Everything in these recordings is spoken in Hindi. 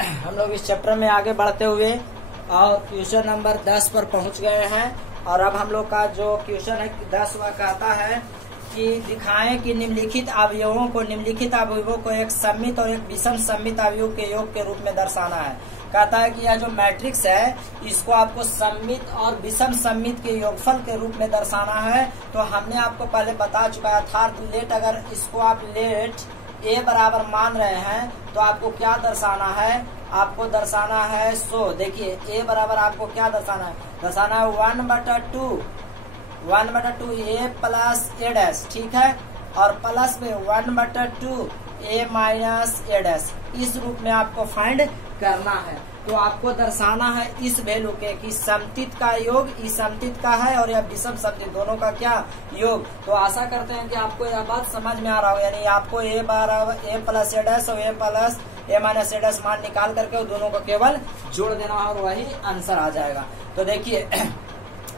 हम लोग इस चैप्टर में आगे बढ़ते हुए और क्वेश्चन नंबर 10 पर पहुंच गए हैं। और अब हम लोग का जो क्वेश्चन है 10 वह कहता है कि दिखाएं कि निम्नलिखित अवयवों को एक सममित और एक विषम सममित अवयव के योग के रूप में दर्शाना है। कहता है कि यह जो मैट्रिक्स है इसको आपको सममित और विषम सममित के योगफल के रूप में दर्शाना है। तो हमने आपको पहले बता चुका है, अर्थात लेट, अगर इसको आप लेट ए बराबर मान रहे हैं तो आपको क्या दर्शाना है, आपको दर्शाना है देखिए ए बराबर आपको क्या दर्शाना है 1/2 ए प्लस ए डैश, ठीक है, और प्लस में 1/2 ए माइनस ए डैश, इस रूप में आपको फाइंड करना है। तो आपको दर्शाना है इस वैल्यू के कि समतित का योग इस समतित का है और यह विषम समतित दोनों का क्या योग। तो आशा करते हैं कि आपको यह बात समझ में आ रहा हो, यानी आपको ए प्लस ए डैश और ए प्लस ए माइनस ए डैश मान निकाल करके दोनों को केवल जोड़ देना और वही आंसर आ जाएगा। तो देखिए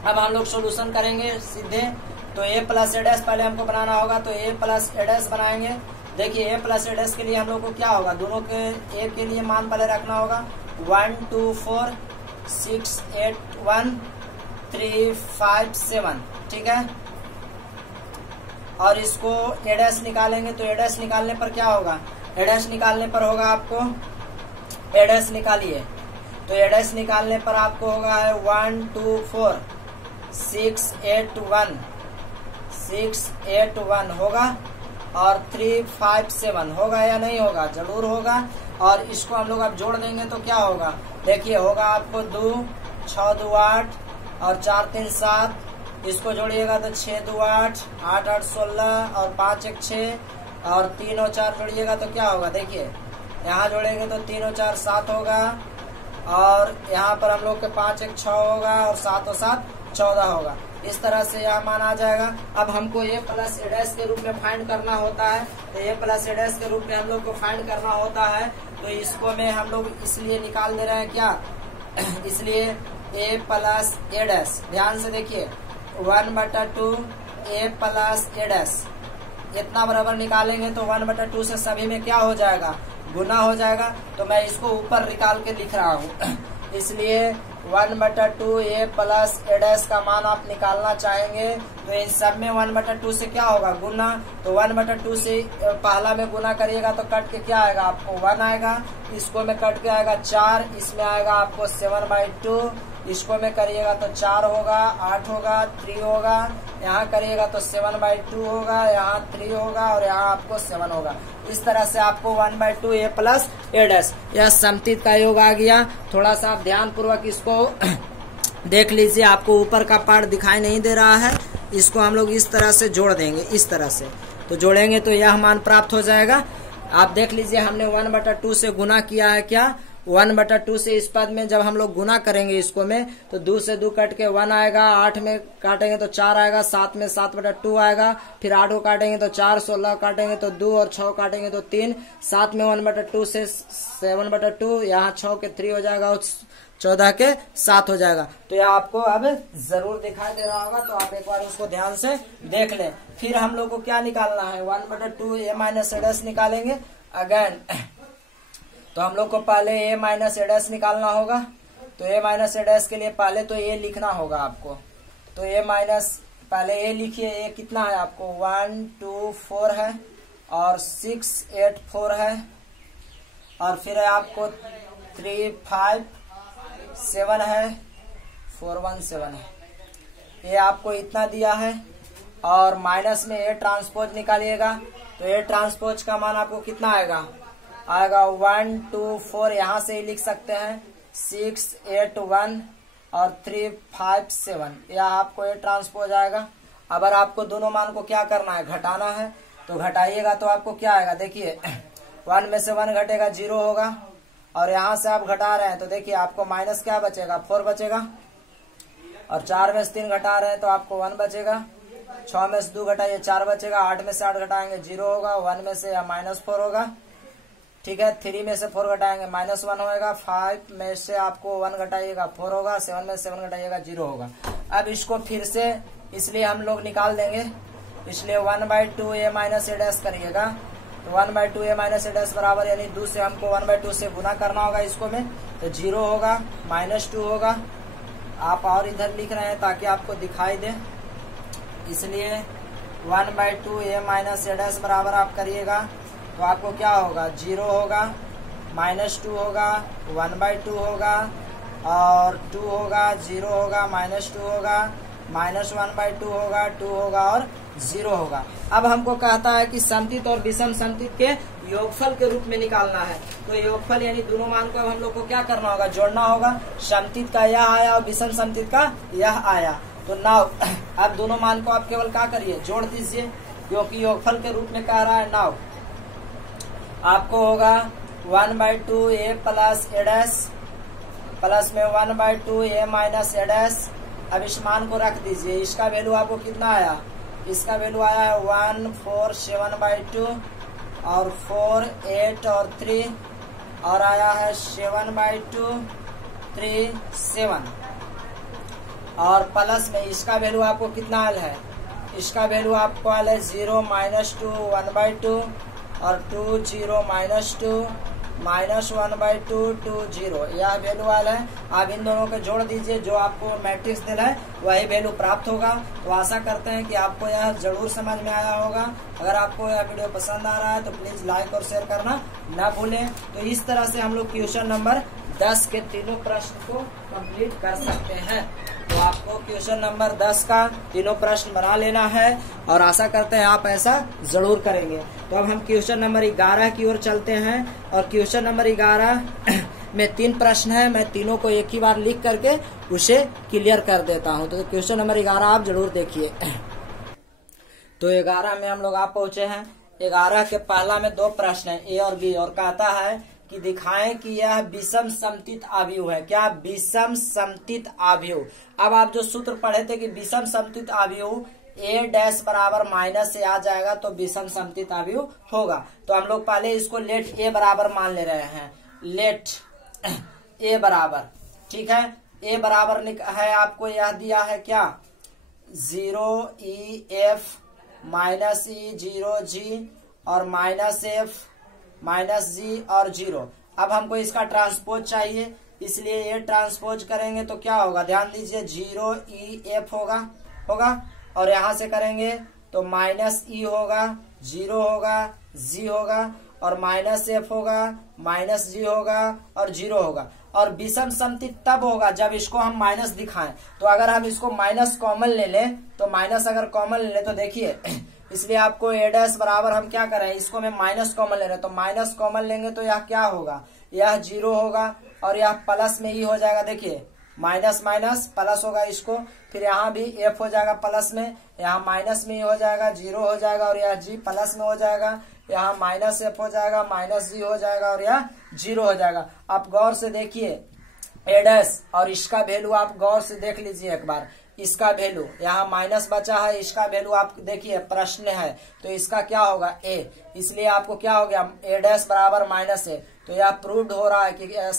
अब हम लोग सोल्यूशन करेंगे सीधे। तो ए प्लस ए डैश पहले हमको बनाना होगा, तो ए प्लस ए डैश बनाएंगे। देखिए ए प्लस ए डैश के लिए हम लोग को क्या होगा, दोनों के ए के लिए मान पहले रखना होगा 1 2 4 6 8 1 3 5 7, ठीक है। और इसको ए डैश निकालेंगे, तो ए डैश निकालने पर क्या होगा, ए डैश निकालने पर होगा आपको ए डैश निकालिए। तो ए डैश निकालने पर आपको होगा 1 2 4 6 8 1 होगा और 3 5 7 होगा या नहीं होगा, जरूर होगा। और इसको हम लोग अब जोड़ देंगे तो क्या होगा, देखिए होगा आपको 2 6 2 8 और 4 3 7, इसको जोड़िएगा तो 6 2 8 8 8 16 और 5 1 6 और 3 और 4 जोड़िएगा तो क्या होगा, देखिए यहाँ जोड़ेंगे तो 3 और 4 7 होगा और यहाँ पर हम लोग के 5 1 6 होगा और 7 और 7 14 होगा। इस तरह से यह मान आ जाएगा। अब हमको ए प्लस ए डैश के रूप में फाइंड करना होता है, तो ए प्लस ए डैश के रूप में हम लोग को फाइंड करना होता है। तो इसको में हम लोग इसलिए निकाल दे रहे हैं क्या, इसलिए ए प्लस ए डैश, ध्यान से देखिए 1/2 ए प्लस ए डैश इतना बराबर निकालेंगे तो 1/2 से सभी में क्या हो जाएगा, गुना हो जाएगा। तो मैं इसको ऊपर निकाल के लिख रहा हूँ, इसलिए 1/2 ए प्लस ए डैश का मान आप निकालना चाहेंगे तो इन सब में 1/2 से क्या होगा, गुना। तो 1/2 से पहला में गुना करिएगा तो कट के क्या आएगा, आपको 1 आएगा, इसको में कट के आएगा 4, इसमें आएगा आपको 7/2, इसको में करिएगा तो 4 होगा, 8 होगा, 3 होगा, यहाँ करिएगा तो 7/2 होगा, यहाँ 3 होगा और यहाँ आपको 7 होगा। इस तरह से आपको 1/2 ए प्लस ए डैश यह समतित का योग आ गया। थोड़ा सा आप ध्यान पूर्वक इसको देख लीजिए, आपको ऊपर का पार्ट दिखाई नहीं दे रहा है, इसको हम लोग इस तरह से जोड़ देंगे, इस तरह से तो जोड़ेंगे तो यह मान प्राप्त हो जाएगा। आप देख लीजिए हमने 1/2 से गुना किया है, क्या 1/2 से इस पद में जब हम लोग गुना करेंगे इसको में तो 2 से 2 कट के 1 आएगा, 8 में काटेंगे तो 4 आएगा, 7 में 7/2 आएगा, फिर 8 को काटेंगे तो 4, 16 काटेंगे तो 2 और 6 काटेंगे तो 3, 7 में 1/2 से 7/2, यहाँ 6 के 3 हो जाएगा और 14 के 7 हो जाएगा। तो यह आपको अब जरूर दिखाई दे रहा होगा, तो आप एक बार उसको ध्यान से देख लें। फिर हम लोग को क्या निकालना है, 1/2 ए माइनस ए डैश निकालेंगे अगेन। तो हम लोग को पहले ए माइनस ए डैश निकालना होगा। तो ए माइनस ए डैश के लिए पहले तो ए लिखना होगा आपको। तो ए माइनस पहले ए लिखिए, ए कितना है आपको 1 2 4 है और 6 8 4 है और फिर आपको 3 5 7 है, 4 1 7 है, ये आपको इतना दिया है। और माइनस में ए ट्रांसपोज निकालिएगा तो ए ट्रांसपोज का मान आपको कितना आएगा 1 2 4, यहाँ से ही लिख सकते हैं 6 8 1 और 3 5 7, यह आपको ए ट्रांसपोज आएगा। अगर आपको दोनों मान को क्या करना है, घटाना है, तो घटाइएगा तो आपको क्या आएगा, देखिए 1 में से 1 घटेगा 0 होगा और यहाँ से आप घटा रहे हैं तो देखिए आपको माइनस क्या बचेगा 4 बचेगा और 4 में से 3 घटा रहे हैं तो आपको 1 बचेगा, 6 में से 2 घटाइए 4 बचेगा, 8 में से 8 घटाएंगे 0 होगा, 1 में से -4 होगा, ठीक है, 3 में से 4 घटाएंगे -1 होगा, 5 में से आपको 1 घटाइएगा 4 होगा, 7 में से 7 घटाइएगा 0 होगा। अब इसको फिर से इसलिए हम लोग निकाल देंगे, इसलिए 1/2 ए माइनस ए डैश करिएगा तो 1/2 a माइनस ए डैश बराबर, यानी 2 से हमको 1/2 से गुना करना होगा इसको में, तो 0 होगा, -2 होगा। आप और इधर लिख रहे हैं ताकि आपको दिखाई दे, इसलिए 1/2 a माइनस ए डैश बराबर आप करिएगा तो आपको क्या होगा, 0 होगा, -2 होगा, 1/2 होगा और 2 होगा, 0 होगा, -2 होगा, -1/2 होगा, 2 होगा और 0 होगा। अब हमको कहता है कि समतित और विषम समतित के योगफल के रूप में निकालना है। तो योगफल यानी दोनों मान को अब हम लोग को क्या करना होगा, जोड़ना होगा। समतित का यह आया और विषम समतित का यह आया, तो नाउ अब दोनों मान को आप केवल क्या करिए, जोड़ दीजिए, क्योंकि योगफल के रूप में कह रहा है। नाउ आपको होगा 1/2 a plus A dash plus में 1/2 a माइनस ए डैश। अब इस मान को रख दीजिए, इसका वैल्यू आपको कितना आया, इसका वैल्यू आया है 1 4 7/2 और 4 8 और 3 और आया है 7/2 3 7 और प्लस में इसका वैल्यू आपको कितना आया है, इसका वैल्यू आपको आया है 0 -2 1/2 और 2 0 -2 -1/2 2 0, यह वैल्यू आया है। आप इन दोनों को जोड़ दीजिए, जो आपको मैट्रिक्स दिला है वही वैल्यू प्राप्त होगा। तो आशा करते हैं कि आपको यह जरूर समझ में आया होगा। अगर आपको यह वीडियो पसंद आ रहा है तो प्लीज लाइक और शेयर करना न भूलें। तो इस तरह से हम लोग क्वेश्चन नंबर 10 के तीनों प्रश्न को कंप्लीट कर सकते हैं। तो आपको क्वेश्चन नंबर 10 का तीनों प्रश्न बना लेना है और आशा करते हैं आप ऐसा जरूर करेंगे। तो अब हम क्वेश्चन नंबर 11 की ओर चलते हैं और क्वेश्चन नंबर 11 में 3 प्रश्न है। मैं तीनों को एक ही बार लिख करके उसे क्लियर कर देता हूं। तो क्वेश्चन नंबर 11 आप जरूर देखिए। तो 11 में हम लोग आप पहुंचे हैं। 11 के पहला में 2 प्रश्न है, ए और बी, और कहता है कि दिखाएं कि यह विषम समतित आव्यूह है। क्या, विषम समतित आव्यूह। अब आप जो सूत्र पढ़े थे कि विषम समतित आव्यूह ए डैश बराबर माइनस से आ जाएगा तो विषम समतित आव्यूह होगा। तो हम लोग पहले इसको लेट ए बराबर मान ले रहे हैं, लेट ए बराबर, ठीक है। ए बराबर है आपको यह दिया है क्या, 0 EF -E 0 G और -F -G और 0। अब हमको इसका ट्रांसपोज चाहिए, इसलिए ये ट्रांसपोज करेंगे तो क्या होगा, ध्यान दीजिए, 0 EF होगा और यहां से करेंगे तो -E होगा, 0 होगा, G होगा और -F होगा, -G होगा और 0 होगा। और विषम समतित तब होगा जब इसको हम माइनस दिखाएं। तो अगर हम इसको माइनस कॉमन ले लें, तो माइनस अगर कॉमन ले लें तो देखिए, इसलिए आपको ए डैश बराबर हम क्या करें, इसको में माइनस कॉमन ले रहे हैं, तो माइनस कॉमन लेंगे तो यह क्या होगा, यह 0 होगा और यह प्लस में ही हो जाएगा। देखिए माइनस माइनस प्लस होगा इसको, फिर यहाँ भी एफ हो जाएगा प्लस में, यहाँ माइनस में ही हो जाएगा, 0 हो जाएगा और यह जी प्लस में हो जाएगा, यहाँ माइनस एफ हो जाएगा, माइनस जी हो जाएगा और यह 0 हो जाएगा। आप गौर से देखिए ए डैश और इसका वैल्यू आप गौर से देख लीजिए एक बार, इसका वैल्यू यहाँ माइनस बचा है, इसका वैल्यू आप देखिए प्रश्न है तो इसका क्या होगा ए, इसलिए आपको क्या हो गया, ए डैश बराबर माइनस ए। तो यह प्रूव्ड हो रहा है कि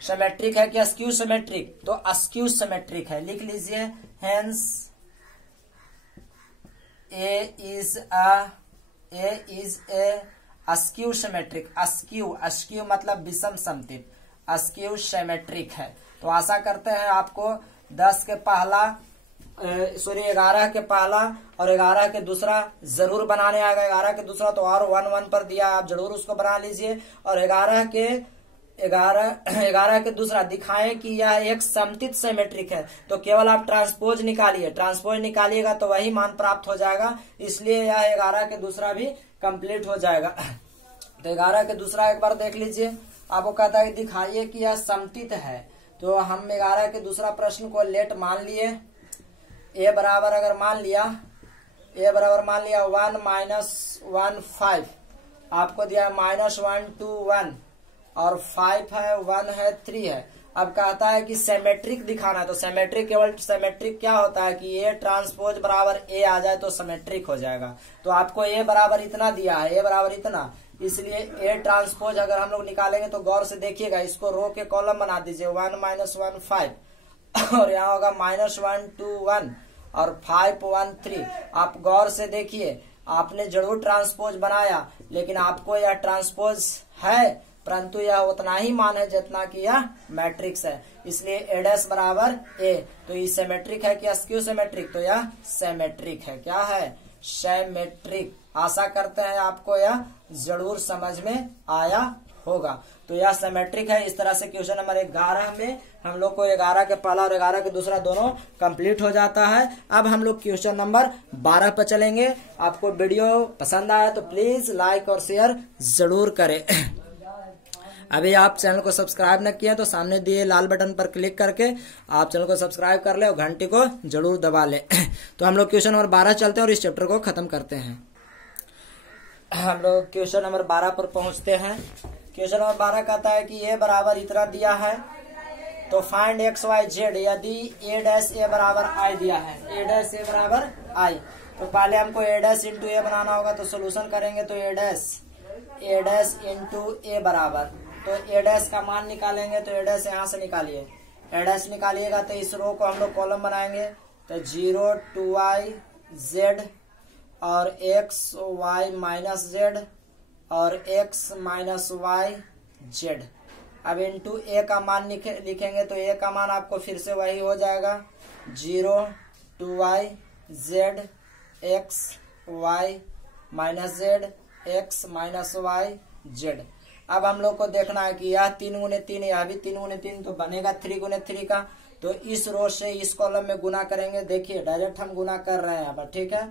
सिमेट्रिक है कि स्क्यू सिमेट्रिक, तो स्क्यू सिमेट्रिक है, लिख लीजिए। Hence A is A skew symmetric. Skew मतलब विषम समतित, स्क्यू सिमेट्रिक है। तो आशा करते हैं आपको 10 के पहला 11 के पहला और 11 के दूसरा जरूर बनाने आएगा। 11 के दूसरा तो और 1 पर दिया, आप जरूर उसको बना लीजिए। और 11 के दूसरा दिखाएं कि यह एक समतित सिमेट्रिक है, तो केवल आप ट्रांसपोज निकालिए, ट्रांसपोज निकालिएगा तो वही मान प्राप्त हो जाएगा, इसलिए यह 11 के दूसरा भी कंप्लीट हो जाएगा। तो 11 के दूसरा एक बार देख लीजिए, आपको कहता है दिखाइए कि यह समतित है। तो हम 11 के दूसरा प्रश्न को लेट मान लिए, ए बराबर अगर मान लिया 1 -1 5, आपको दिया -1 2 1 और 5 है, 1 है, 3 है। अब कहता है कि सिमेट्रिक दिखाना है, तो सिमेट्रिक केवल सिमेट्रिक क्या होता है कि ए ट्रांसपोज बराबर ए आ जाए तो सिमेट्रिक हो जाएगा। तो आपको ए बराबर इतना दिया है, ए बराबर इतना, इसलिए ए ट्रांसपोज अगर हम लोग निकालेंगे तो गौर से देखिएगा, इसको रो के कॉलम बना दीजिए, 1 -1 5 और यहाँ होगा -1 2 1 और 5 1 3। आप गौर से देखिए आपने जरूर ट्रांसपोज बनाया, लेकिन आपको यह ट्रांसपोज है, परंतु यह उतना ही मान है जितना कि यह मैट्रिक्स है, इसलिए ए डैश बराबर ए। तो ये सिमेट्रिक है कि स्क्यू सिमेट्रिक? तो यह सिमेट्रिक है। क्या है? सिमेट्रिक। आशा करते हैं आपको यह जरूर समझ में आया होगा। तो यह सिमेट्रिक है। इस तरह से क्वेश्चन नंबर 11 में हम लोग को 11 के पहला और 11 के दूसरा दोनों कंप्लीट हो जाता है। अब हम लोग क्वेश्चन नंबर 12 पर चलेंगे। आपको वीडियो पसंद आया तो प्लीज लाइक और शेयर जरूर करें। अभी आप चैनल को सब्सक्राइब न किए तो सामने दिए लाल बटन पर क्लिक करके आप चैनल को सब्सक्राइब कर ले और घंटी को जरूर दबा ले। तो हम लोग क्वेश्चन नंबर 12 चलते हैं और इस चैप्टर को खत्म करते हैं। हम लोग क्वेश्चन नंबर 12 पर पहुंचते हैं। क्वेश्चन नंबर 12 कहता है कि ए बराबर इतना दिया है तो फाइंड एक्स वाई जेड यदि ए डैश ए बराबर आई दिया है, ए डैश ए बराबर आई, तो पहले हमको ए डैश इंटू ए बनाना होगा। तो सोल्यूशन करेंगे तो ए डैश इंटू ए बराबर, तो ए डैश का मान निकालेंगे तो ए डैश यहाँ से निकालिए, ए डैश निकालिएगा तो इस रो को हम लोग कॉलम बनाएंगे तो 0 2i z और x y माइनस जेड और x माइनस वाई जेड। अब इंटू ए का मान लिखेंगे तो ए का मान आपको फिर से वही हो जाएगा 0 2i z x y minus z x minus y z. अब हम लोग को देखना है कि यह 3 गुने 3, यह भी 3 गुने 3, तो बनेगा 3 गुने 3 का। तो इस रो से इस कॉलम में गुना करेंगे। देखिए डायरेक्ट हम गुना कर रहे हैं यहाँ पर, ठीक है।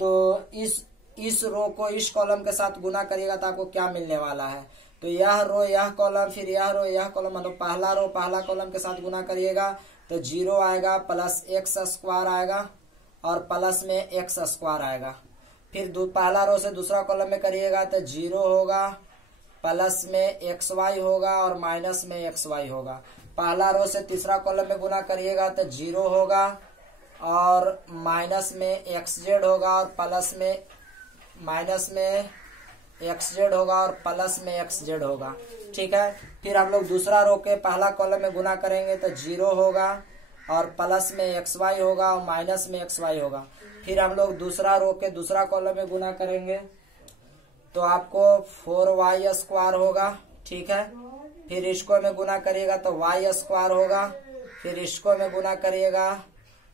तो इस रो को इस कॉलम के साथ गुना करिएगा तो आपको क्या मिलने वाला है? तो यह रो यह कॉलम, फिर यह रो यह कॉलम, मतलब पहला रो पहला कॉलम के साथ गुना करिएगा तो 0 आएगा प्लस एक्स स्क्वायर आएगा और प्लस में एक्स स्क्वायर आएगा। फिर पहला रो से दूसरा कॉलम में करिएगा तो 0 होगा प्लस में एक्स वाई होगा और माइनस में एक्स वाई होगा। पहला रो से तीसरा कॉलम में गुना करिएगा तो 0 होगा और माइनस में एक्स जेड होगा और प्लस में माइनस में एक्स जेड होगा और प्लस में एक्स जेड होगा, ठीक है। फिर हम लोग दूसरा रो के पहला कॉलम में गुना करेंगे तो 0 होगा और प्लस में एक्स वाई होगा और माइनस में एक्स वाई होगा। फिर हम लोग दूसरा रो के दूसरा कॉलम में गुना करेंगे तो आपको 4y स्क्वायर होगा, ठीक है। फिर इसको में गुना करिएगा तो y स्क्वायर होगा, फिर इसको में गुना करिएगा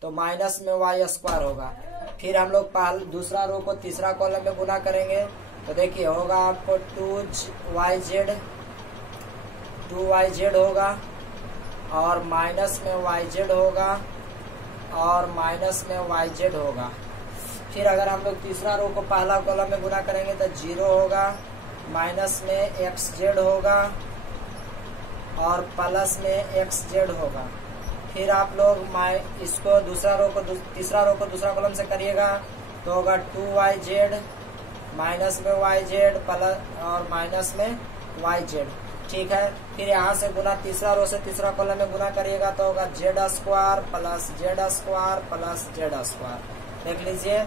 तो माइनस में y स्क्वायर होगा। फिर हम लोग दूसरा रो को तीसरा कॉलम में गुना करेंगे तो देखिए होगा आपको 2yz होगा और माइनस में yz होगा और माइनस में yz होगा। फिर अगर हम लोग तीसरा रो को पहला कॉलम में गुना करेंगे तो 0 होगा माइनस में xz होगा और प्लस में xz होगा। फिर आप लोग इसको तीसरा रो को दूसरा कॉलम से करिएगा तो होगा 2yz माइनस में yz प्लस और माइनस में yz, ठीक है। फिर यहाँ से गुना तीसरा रो से तीसरा कॉलम में गुना करिएगा तो होगा z square plus z square plus z square. देख लीजिए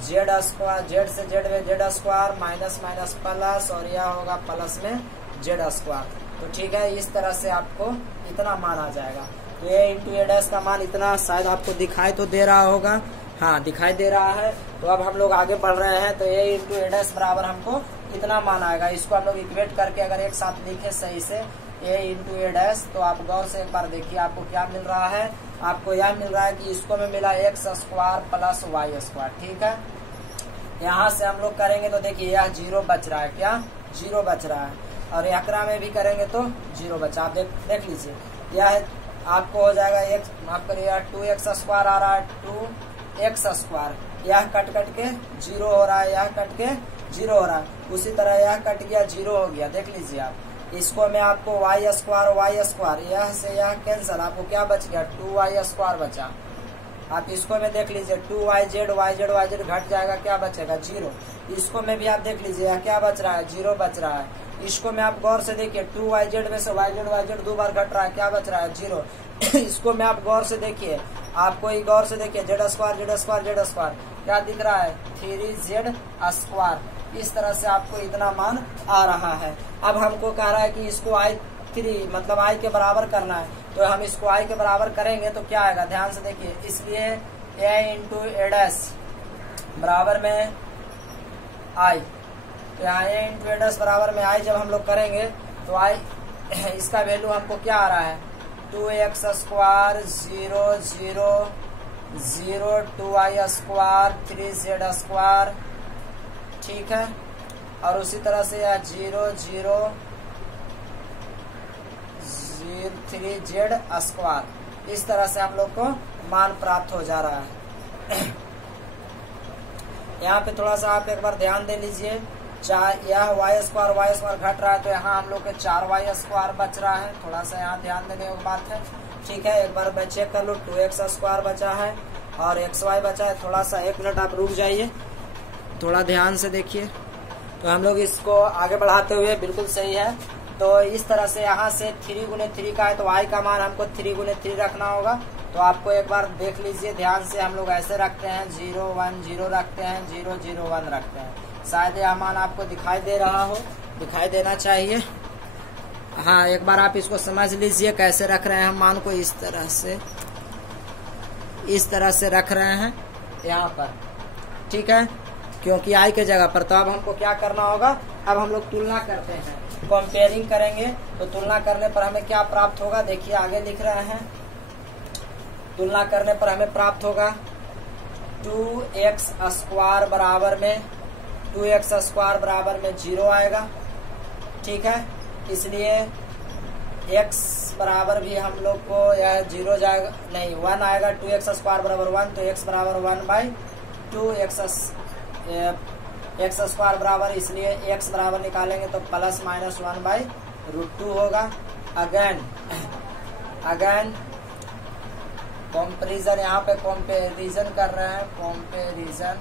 जेड स्क्वायर, जेड से जेड में Z square minus minus plus और यह होगा प्लस में जेड स्क्वायर। तो ठीक है, इस तरह से आपको इतना मान आ जाएगा। तो ए इंटू ए डैश का मान इतना शायद आपको दिखाई तो दे रहा होगा, हाँ दिखाई दे रहा है। तो अब हम लोग आगे बढ़ रहे हैं। तो ए इंटू ए डैश बराबर हमको इतना मान आएगा। इसको हम लोग इक्वेट करके अगर एक साथ लिखे सही से ए इंटू ए डैश, तो आप गौर से एक बार देखिए आपको क्या मिल रहा है। आपको यह मिल रहा है कि इसको में मिला x square plus y square, ठीक है। यहाँ से हम लोग करेंगे तो देखिए यह 0 बच रहा है, क्या 0 बच रहा है, और एकरा में भी करेंगे तो 0 बचा। आप देख लीजिए यह आपको हो जाएगा एक्स, माफ करिए 2x स्क्वायर आ रहा है 2x स्क्वायर, यह कट के 0 हो रहा है, यह कट के 0 हो रहा है। उसी तरह यह कट गया 0 हो गया। देख लीजिए आप इसको में आपको y स्क्वायर, यह से यह कैंसल, आपको क्या बच गया 2y स्क्वायर बचा। आप इसको में देख लीजिए 2yz घट जाएगा, क्या बचेगा 0। इसको में भी आप देख लीजिए क्या बच रहा है 0 बच रहा है। इसको में आप गौर से देखिए 2yz में से yz 2 बार घट रहा है, क्या बच रहा है 0। इसको में आप गौर से देखिए, आपको ये गौर से देखिए z स्क्वायर क्या दिख रहा है 3z स्क्वायर। इस तरह से आपको इतना मान आ रहा है। अब हमको कह रहा है कि इसको i3 मतलब i के बराबर करना है, तो हम इसको i के बराबर करेंगे तो क्या आएगा, ध्यान से देखिए। इसलिए a इंटू ए डैश बराबर में आई। तो यहाँ a इंटू a डैश बराबर में आई जब हम लोग करेंगे तो आई इसका वैल्यू हमको क्या आ रहा है 2x square 0 0 0 2y square 3z square, ठीक है। और उसी तरह से यह 0 0 3z स्क्वायर, इस तरह से हम लोग को मान प्राप्त हो जा रहा है। यहाँ पे थोड़ा सा आप एक बार ध्यान दे लीजिए, यह y स्क्वायर घट रहा है तो यहाँ हम लोग के 4y स्क्वायर बच रहा है। थोड़ा सा यहाँ ध्यान देने की बात है, ठीक है। एक बार मैं चेक कर लूँ, 2x स्क्वायर बचा है और xy बचा है। थोड़ा सा 1 मिनट आप रुक जाइए, थोड़ा ध्यान से देखिए। तो हम लोग इसको आगे बढ़ाते हुए बिल्कुल सही है। तो इस तरह से यहाँ से 3 गुने 3 का है तो y का मान हमको 3 गुने 3 रखना होगा। तो आपको एक बार देख लीजिए ध्यान से, हम लोग ऐसे रखते हैं 0 1 0 रखते हैं, 0 0 1 रखते हैं। शायद यह मान आपको दिखाई दे रहा हो, दिखाई देना चाहिए। हाँ, एक बार आप इसको समझ लीजिए कैसे रख रहे हैं हम मान को, इस तरह से रख रहे हैं यहाँ पर, ठीक है, क्योंकि आई के जगह पर। तो अब हमको क्या करना होगा, अब हम लोग तुलना करते हैं, कंपेयरिंग करेंगे। तो तुलना करने पर हमें क्या प्राप्त होगा, देखिए आगे लिख रहे हैं। तुलना करने पर हमें प्राप्त होगा 2x स्क्वायर बराबर में 0 आएगा, ठीक है। इसलिए x बराबर भी हम लोग को यह 0 जाएगा, नहीं 1 आएगा। 2x स्क्वायर बराबर 1, तो x बराबर 1/2 x स्क्वायर बराबर, इसलिए x बराबर निकालेंगे तो प्लस माइनस 1/√2 होगा। अगेन कंपैरिजन, यहाँ पे कंपैरिजन कर रहे हैं, कंपैरिजन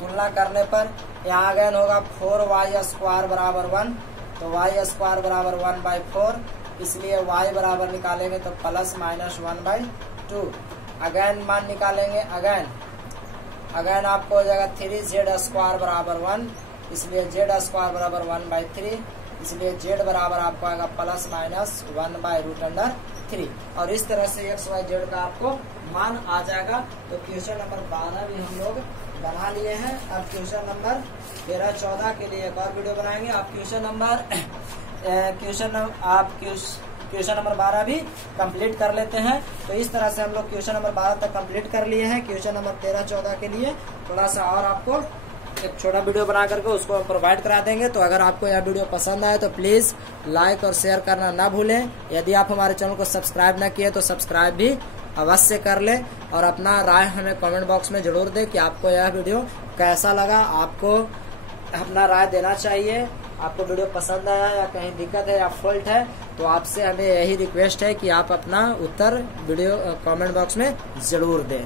तुलना करने पर यहाँ अगेन होगा 4y स्क्वायर बराबर 1, तो y स्क्वायर बराबर 1/4, इसलिए y बराबर निकालेंगे तो प्लस माइनस 1/2। अगेन मान निकालेंगे, अगेन आपको हो जाएगा 3z स्क्वायर बराबर 1, इसलिए z स्क्वायर बराबर 1/3, इसलिए z बराबर आपको आएगा प्लस माइनस 1/√3। और इस तरह से x y z का आपको मान आ जाएगा। तो क्वेश्चन नंबर 12 भी हम लोग बना लिए हैं। अब क्वेश्चन नंबर 13 14 के लिए एक और वीडियो बनाएंगे। आप क्वेश्चन नंबर 12 भी कंप्लीट कर लेते हैं। तो इस तरह से हम लोग क्वेश्चन नंबर 12 तक कंप्लीट कर लिए हैं। क्वेश्चन नंबर 13 14 के लिए थोड़ा सा और आपको एक छोटा वीडियो बना करके उसको प्रोवाइड करा देंगे। तो अगर आपको यह वीडियो पसंद आए तो प्लीज लाइक और शेयर करना ना भूलें। यदि आप हमारे चैनल को सब्सक्राइब न किए तो सब्सक्राइब भी अवश्य कर लें और अपना राय हमें कमेंट बॉक्स में जरूर दें कि आपको यह वीडियो कैसा लगा। आपको अपना राय देना चाहिए, आपको वीडियो पसंद आया या कहीं दिक्कत है या फॉल्ट है, तो आपसे हमें यही रिक्वेस्ट है कि आप अपना उत्तर वीडियो कमेंट बॉक्स में जरूर दें।